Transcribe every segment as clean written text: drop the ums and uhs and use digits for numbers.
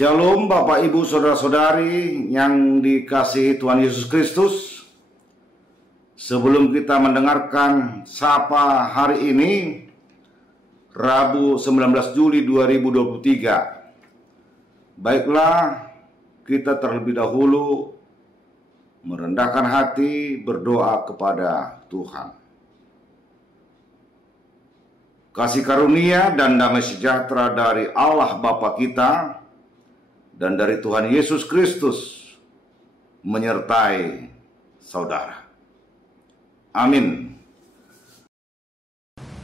Shalom Bapak Ibu Saudara-saudari yang dikasihi Tuhan Yesus Kristus. Sebelum kita mendengarkan Sapa hari ini, Rabu 19 Juli 2023, baiklah kita terlebih dahulu merendahkan hati berdoa kepada Tuhan. Kasih karunia dan damai sejahtera dari Allah Bapa kita dan dari Tuhan Yesus Kristus menyertai saudara. Amin.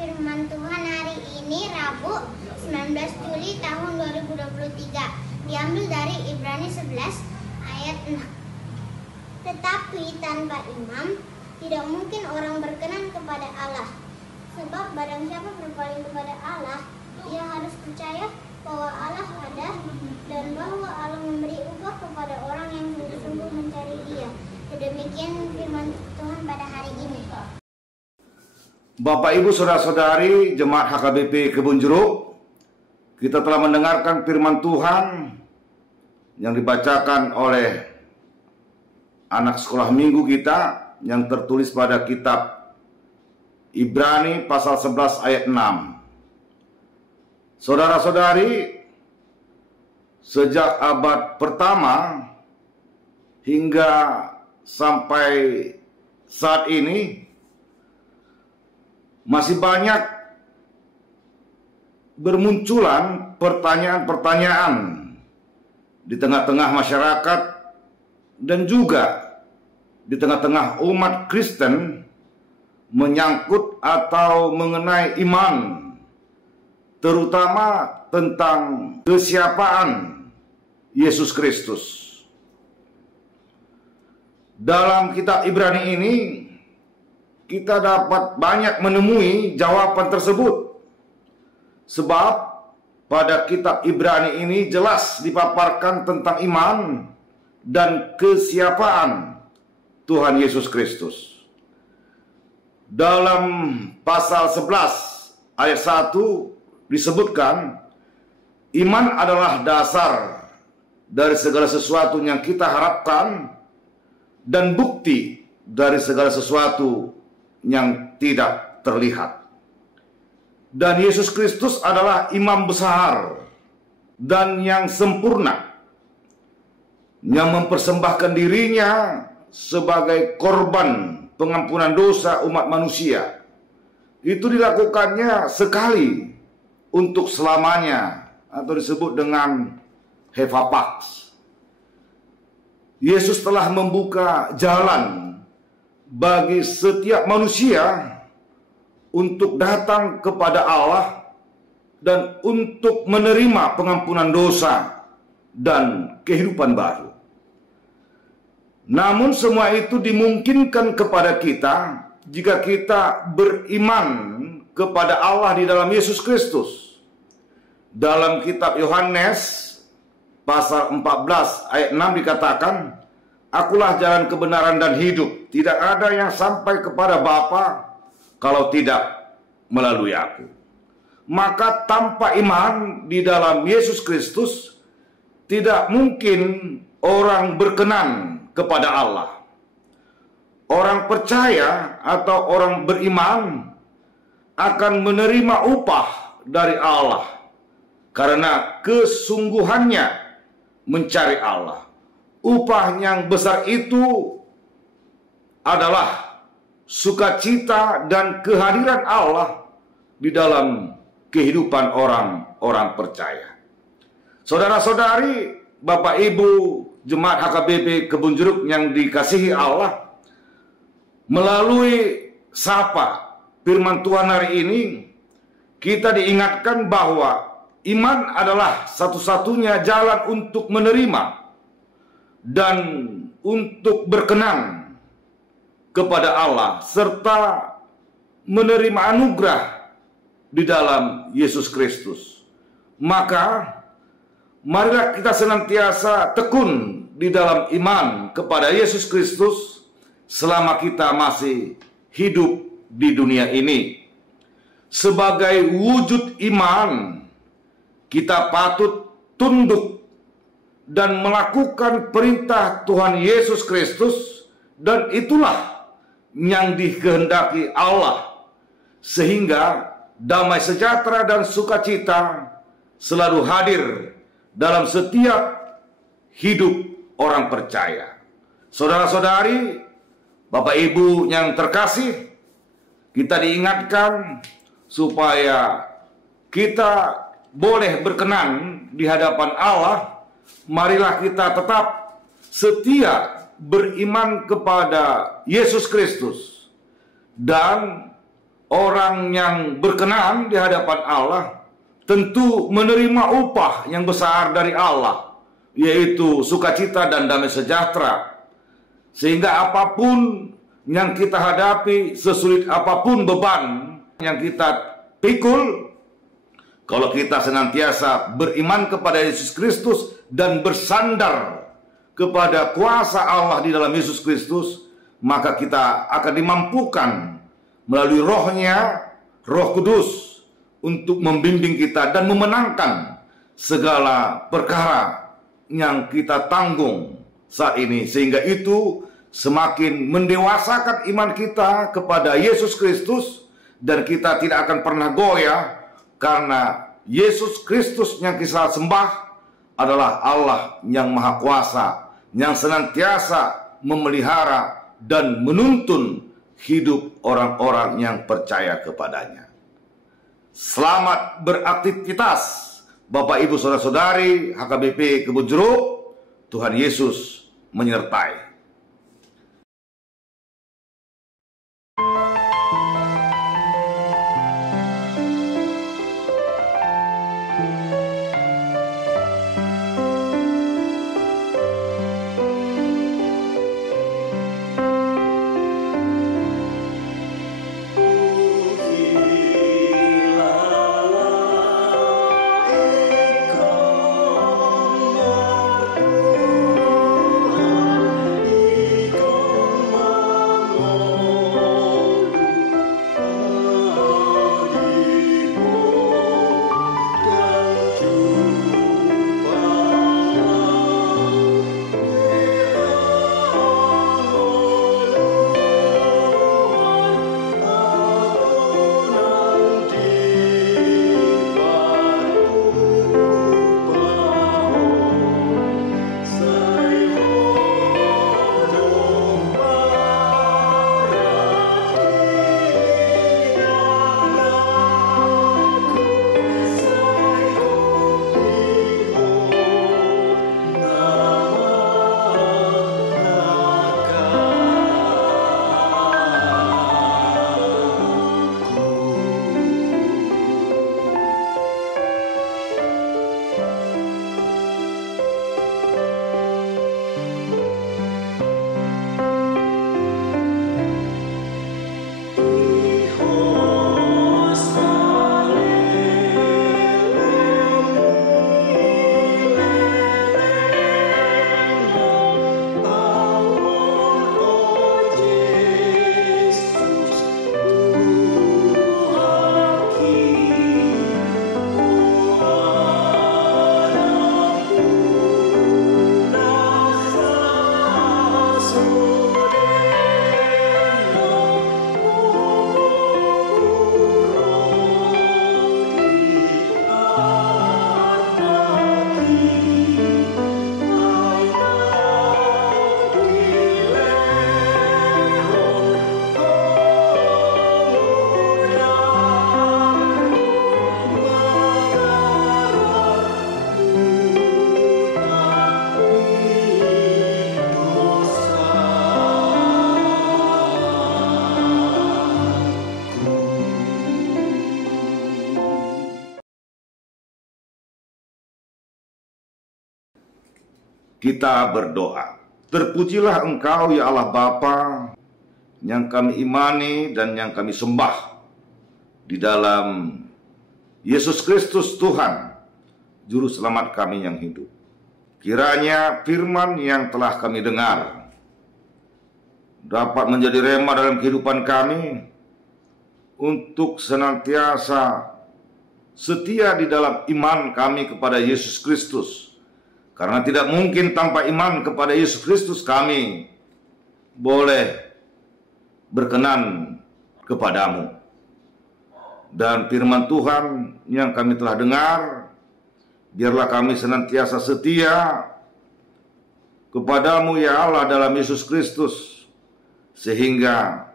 Firman Tuhan hari ini Rabu 19 Juli tahun 2023 diambil dari Ibrani 11 ayat 6. Tetapi tanpa imam tidak mungkin orang berkenan kepada Allah. Sebab barang siapa berpaling kepada Allah, ia harus percaya bahwa Allah ada dan bahwa Allah memberi upah kepada orang yang sungguh-sungguh mencari Dia. Demikian firman Tuhan pada hari ini. Bapak Ibu Saudara-saudari Jemaat HKBP Kebun Jeruk, kita telah mendengarkan firman Tuhan yang dibacakan oleh anak sekolah minggu kita yang tertulis pada kitab Ibrani pasal 11 ayat 6. Saudara-saudari, sejak abad pertama hingga sampai saat ini masih banyak bermunculan pertanyaan-pertanyaan di tengah-tengah masyarakat dan juga di tengah-tengah umat Kristen menyangkut atau mengenai iman, terutama tentang kesiapaan Yesus Kristus. Dalam kitab Ibrani ini kita dapat banyak menemui jawaban tersebut, sebab pada kitab Ibrani ini jelas dipaparkan tentang iman dan kesiapaan Tuhan Yesus Kristus. Dalam pasal 11 ayat 1 disebutkan, iman adalah dasar dari segala sesuatu yang kita harapkan dan bukti dari segala sesuatu yang tidak terlihat. Dan Yesus Kristus adalah imam besar dan yang sempurna, yang mempersembahkan dirinya sebagai korban pengampunan dosa umat manusia. Itu dilakukannya sekali untuk selamanya, atau disebut dengan Hevapax. Yesus telah membuka jalan bagi setiap manusia untuk datang kepada Allah dan untuk menerima pengampunan dosa dan kehidupan baru. Namun semua itu dimungkinkan kepada kita jika kita beriman kepada Allah di dalam Yesus Kristus. Dalam kitab Yohanes pasal 14 ayat 6 dikatakan, "Akulah jalan kebenaran dan hidup. Tidak ada yang sampai kepada Bapa kalau tidak melalui aku." Maka tanpa iman di dalam Yesus Kristus tidak mungkin orang berkenan kepada Allah. Orang percaya atau orang beriman akan menerima upah dari Allah karena kesungguhannya mencari Allah. Upah yang besar itu adalah sukacita dan kehadiran Allah di dalam kehidupan orang-orang percaya. Saudara-saudari, Bapak Ibu Jemaat HKBP Kebun Jeruk yang dikasihi Allah, melalui Sapa firman Tuhan hari ini, kita diingatkan bahwa iman adalah satu-satunya jalan untuk menerima dan untuk berkenan kepada Allah, serta menerima anugerah di dalam Yesus Kristus. Maka marilah kita senantiasa tekun di dalam iman kepada Yesus Kristus selama kita masih hidup di dunia ini. Sebagai wujud iman, kita patut tunduk dan melakukan perintah Tuhan Yesus Kristus, dan itulah yang dikehendaki Allah, sehingga damai sejahtera dan sukacita selalu hadir dalam setiap hidup orang percaya. Saudara-saudari, Bapak Ibu yang terkasih, kita diingatkan supaya kita boleh berkenan di hadapan Allah. Marilah kita tetap setia beriman kepada Yesus Kristus, dan orang yang berkenan di hadapan Allah tentu menerima upah yang besar dari Allah, yaitu sukacita dan damai sejahtera. Sehingga apapun yang kita hadapi, sesulit apapun beban yang kita pikul, kalau kita senantiasa beriman kepada Yesus Kristus dan bersandar kepada kuasa Allah di dalam Yesus Kristus, maka kita akan dimampukan melalui Roh-Nya, Roh Kudus, untuk membimbing kita dan memenangkan segala perkara yang kita tanggung saat ini, sehingga itu semakin mendewasakan iman kita kepada Yesus Kristus, dan kita tidak akan pernah goyah, karena Yesus Kristus yang kita sembah adalah Allah yang Maha Kuasa, yang senantiasa memelihara dan menuntun hidup orang-orang yang percaya kepadanya. Selamat beraktivitas Bapak Ibu Saudara-saudari HKBP Kebun Jeruk. Tuhan Yesus menyertai. Kita berdoa. Terpujilah Engkau ya Allah Bapa, yang kami imani dan yang kami sembah di dalam Yesus Kristus Tuhan, Juru Selamat kami yang hidup. Kiranya firman yang telah kami dengar dapat menjadi rema dalam kehidupan kami, untuk senantiasa setia di dalam iman kami kepada Yesus Kristus, Karena tidak mungkin tanpa iman kepada Yesus Kristus kami boleh berkenan kepadamu. Dan firman Tuhan yang kami telah dengar, biarlah kami senantiasa setia kepadamu ya Allah dalam Yesus Kristus, sehingga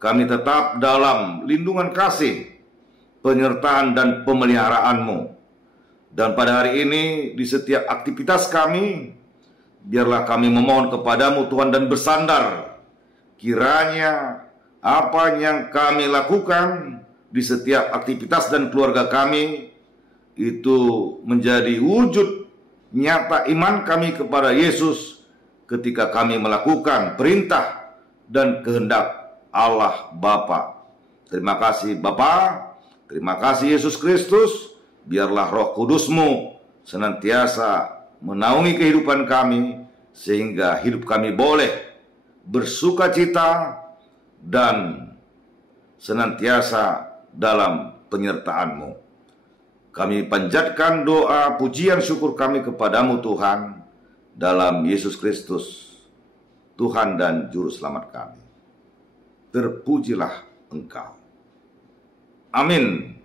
kami tetap dalam lindungan kasih, penyertaan dan pemeliharaanmu. Dan pada hari ini di setiap aktivitas kami, biarlah kami memohon kepadamu Tuhan dan bersandar, kiranya apa yang kami lakukan di setiap aktivitas dan keluarga kami itu menjadi wujud nyata iman kami kepada Yesus ketika kami melakukan perintah dan kehendak Allah Bapa. Terima kasih Bapa, terima kasih Yesus Kristus. Biarlah Roh Kudus-Mu senantiasa menaungi kehidupan kami, sehingga hidup kami boleh bersuka cita dan senantiasa dalam penyertaan-Mu. Kami panjatkan doa, pujian, syukur kami kepadamu Tuhan, dalam Yesus Kristus, Tuhan dan Juru Selamat kami. Terpujilah Engkau. Amin.